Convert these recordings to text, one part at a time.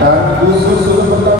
Dan khusus untuk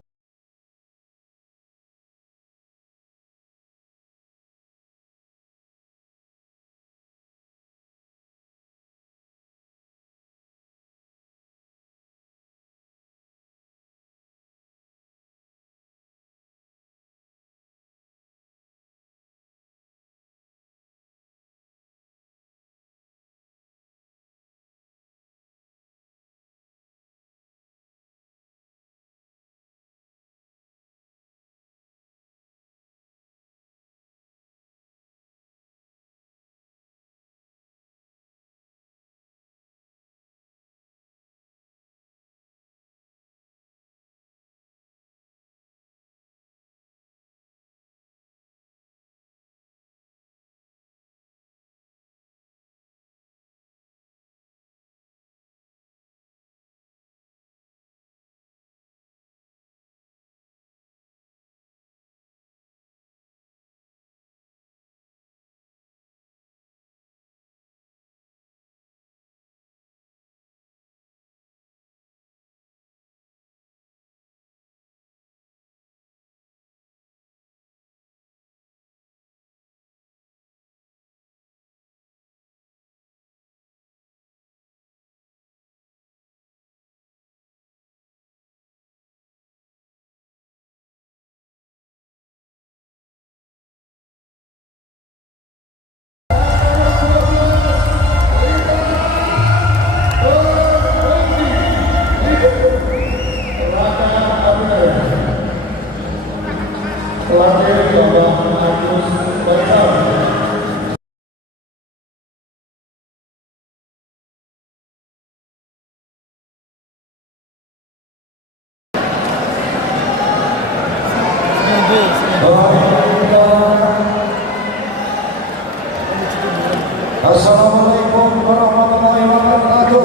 Assalamualaikum warahmatullahi wabarakatuh.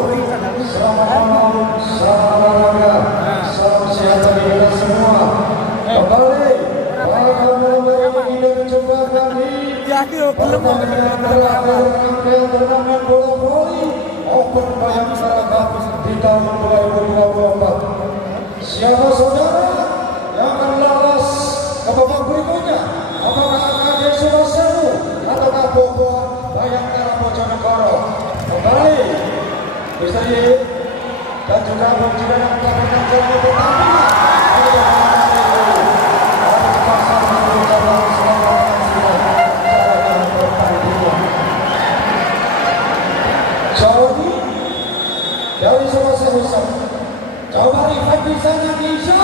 Selamat malam, salam olahraga, salam sehat bagi kita semua. Kembali pada malam ini kita mencoba kami pertandingan terakhir rangkaian turnamen bola voli Open Bayangkara di tahun 2024. Siapa saudara yang akan lolos ke babak berikutnya? Apakah AKJ Sumasewu ataukah Bobo Bayangkara Bojonegoro? Kembali Misteri dan juga Bung Jidan yang melakukan jalan pertandingan. Jadi dari Sumasewu coba lihat di sana bisa.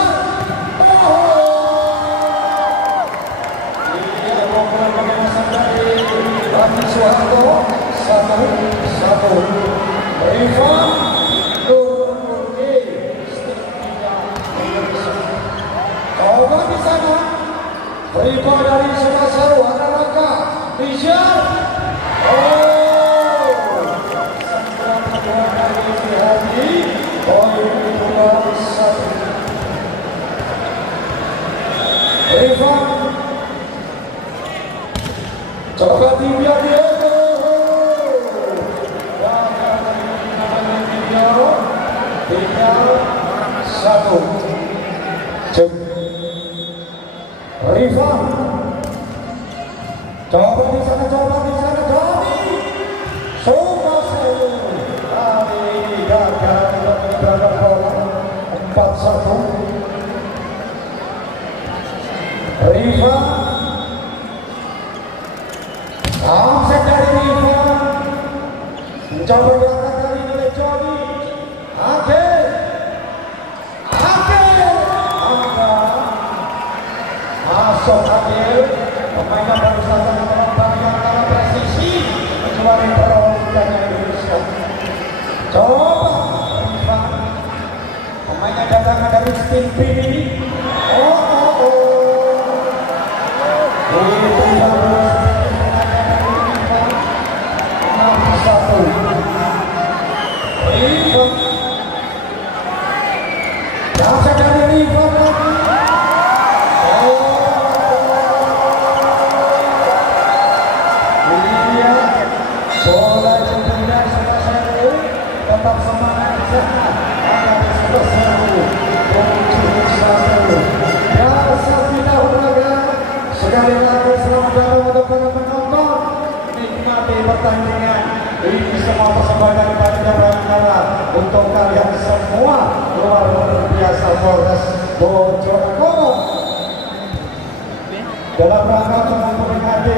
Bagi Soeharto 1-1. Rifan Nurmurni coba di sana. Rifan dari Sumasewu ada Raka Rizal. Rifan coba tiga dia tinggal 1. Rifan coba di sana Doni Sumasewu kali ini gagal menyeberangkan bola 4-1. Rifan omset dari Rifan mencoba diangkat kali ini oleh Jody Akhir masuk Akhir pemain yang baru saja mengembangkan antara presisi kecuali perwakilannya Indonesia. Coba Rifan pemain yang datang dari tim ini. Tetap semangat di sana. Ada di Sumasewu. pertandingan. Ini semua persembahan daripada Bayangkara untuk kalian semua luar biasa Polres Bojonegoro. Dalam rangka untuk memperingati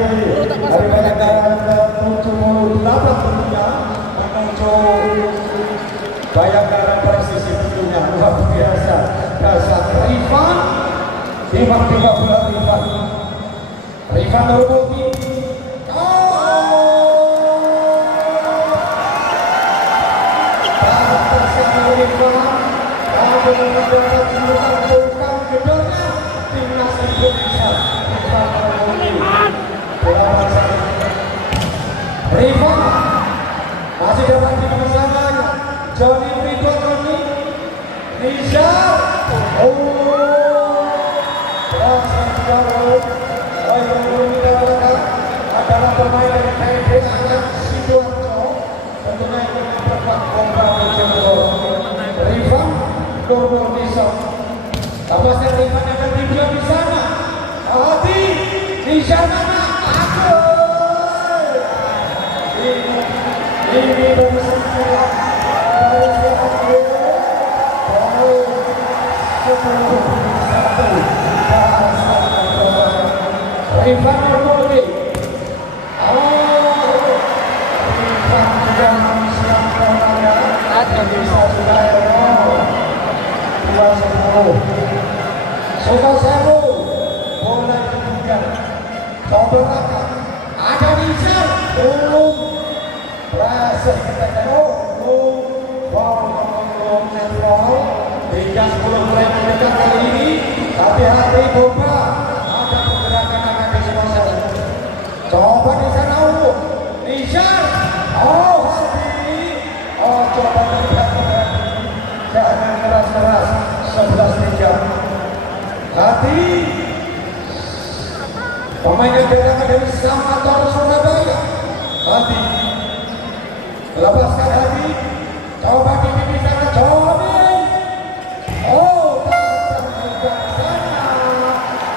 Hari Bayangkara ke-78 tentunya menuju Bayangkara Presisi tentunya luar biasa. Dasar Rifan tiba-tiba bola Rifan Nurmudi. Timnas Indonesia Rifan masih dapat dipesankan Johnny Ridwanoni Nizar adalah pemain dari KID Angkat Sidoarjo, tentunya ini memperkuat Kompa Bojonegoro. Rifan Nurmudi Tabasnya Rifan yang kedua di sana. Hati di sana ini dari sembilan dari siapa Rifan Nurmudi. Rifan juga siapkan ada bisa sudah 2-10. Sukosewu bola dibuka. Coba belakang ada Nizar belum berhasil kita belum netball 3-10 mulai mendekat kali ini. Hati-hati Boba, ada pergerakan akan di Sukosewu. Coba di sana Nizar. Hati. Coba melihat jangan keras-keras. 11-3. Hati pemain yang datang dari Samator Surabaya. Hati lepaskan Hati. Coba di sana Joni. Tajam juga sana.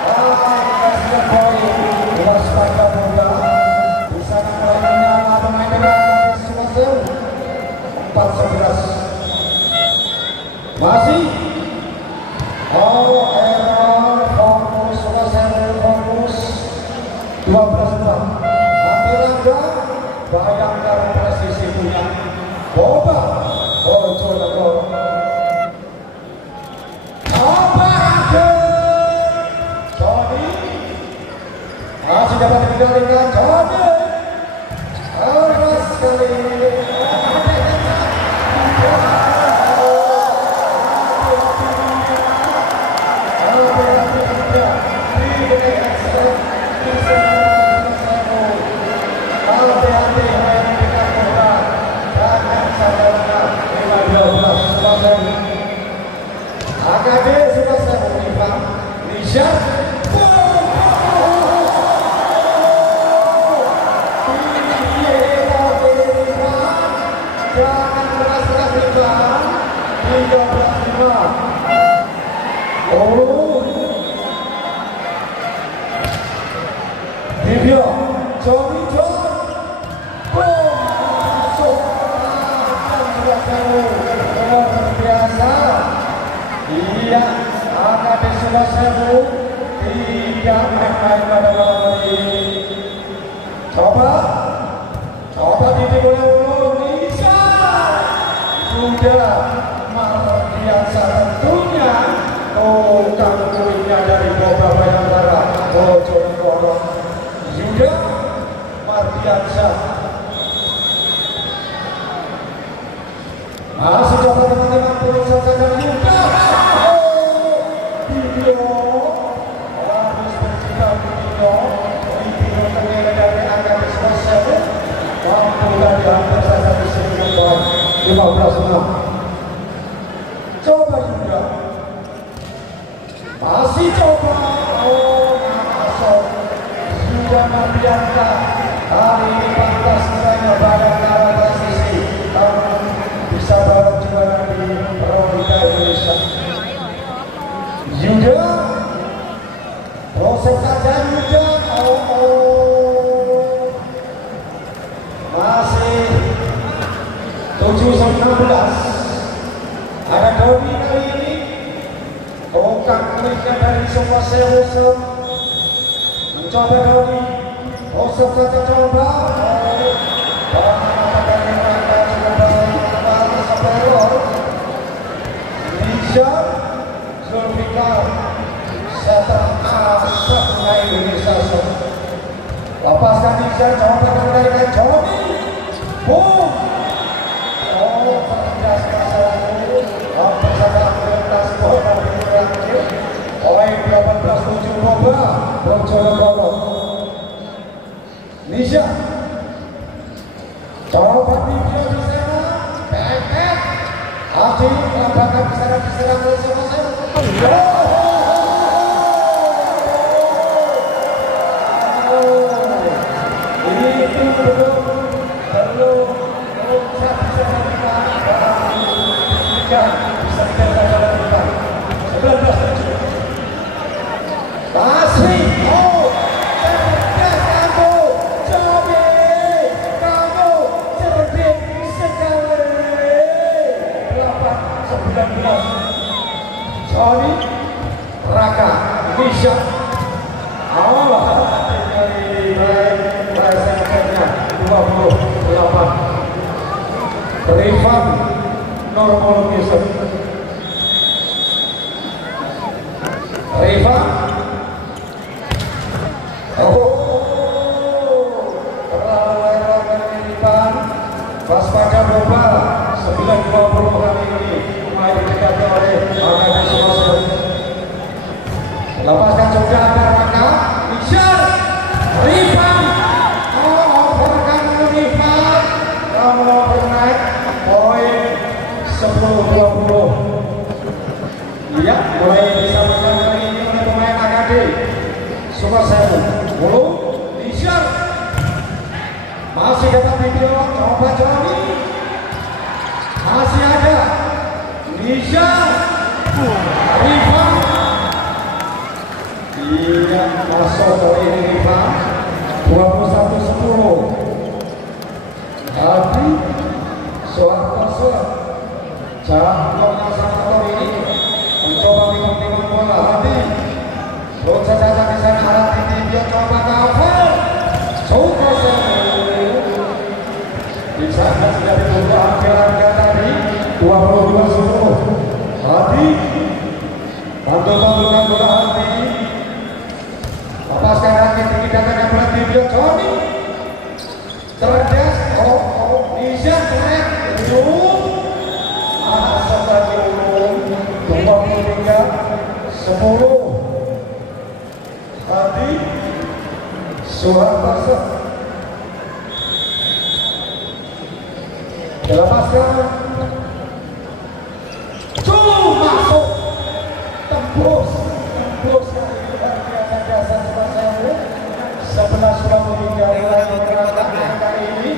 Kasih poin. Waspada bola. Di sana mulai pemain dari Sukosewu 4-11. Masih error fokus Sukosewu fokus 12-6. Akhirnya Bayangkara Presisi punya Boba Bojonegoro. Coba Joni masih dapat dikendalikan Joni. Keras sekali. AKB Sukosewu Rifan Nizar. Jangan keras-keras Rifan. 13-5. Divyo Johnny John masuk luar biasa. Iya, AKB Sukosewu tidak main-main pada malam ini. Coba ditimulai dulu Nizar. Sudah luar biasa tentunya. Tukang kulinya dari Boba Bayangkara Bojonegoro. Yuda Mardiansyah. Masih coba teman-teman perusahaan saja Yuda. Video harus bercita video ternyata dari AKB Sukosewu mampu dari hampir saja di sini 15-6. Coba Yuda masih coba masuk Yuda Mardiansyah. Hari ini pantas kiranya Bayangkara Presisi bisa bawa juara di Proliga Indonesia. Yuda proses saja Yuda. 16 ada Doni kali ini tongkat kuliah dari semua Sewu mencoba Doni saja coba bisa Zulfikar setelah asap mulai Indonesia lepaskan Nizar coba kembalikan Joni boom terdas kasar hampir saja melintas bola berakhir oleh 18-7 Boba Brojonegoro. Nizar coba video di sana pepet Adi lambakan diserang oleh Sewu. Joni Raka bisa Allah dari persentasenya 28 Rifan Normologism Rifan terlalu lewat dari Rifan waspada Boba 9-20 kali ini mulai didekati oleh lepaskan juga Raka Nizar Rifan overkan Rifan kamu bernaik poin 10-20 iya mulai disampaikan kali ini oleh pemain AKD Super Sewu mulu Nizar masih dapat video coba Joni masih ada Nizar Rifan iya masuk poin Rifan 21-10 Hadi Soeharto Jambon yang sangat ini mencoba bingung bola Hadi belum saja di sana Hadi dia coba cover Super Sewu di sana sudah dibuka angka tadi 22-10 Hadi bantu-bantukan bola Hadi lepaskan Hadi tinggi datangnya berarti dia Joni cerdas Nizar keren asal lagi 23-10 Hadi Soeharto dilepaskan masuk tembus jasa Super Sewu 11-23 kali ini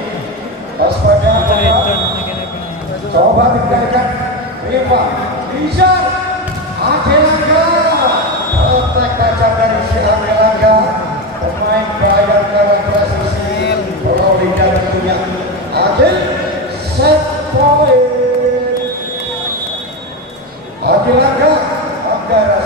waspada coba dikatakan Rifan Nizar Adelangga otak tajam dari si Adelangga pemain Bayangkara presisi Proliga tentunya Adel set point Adelangga Anggara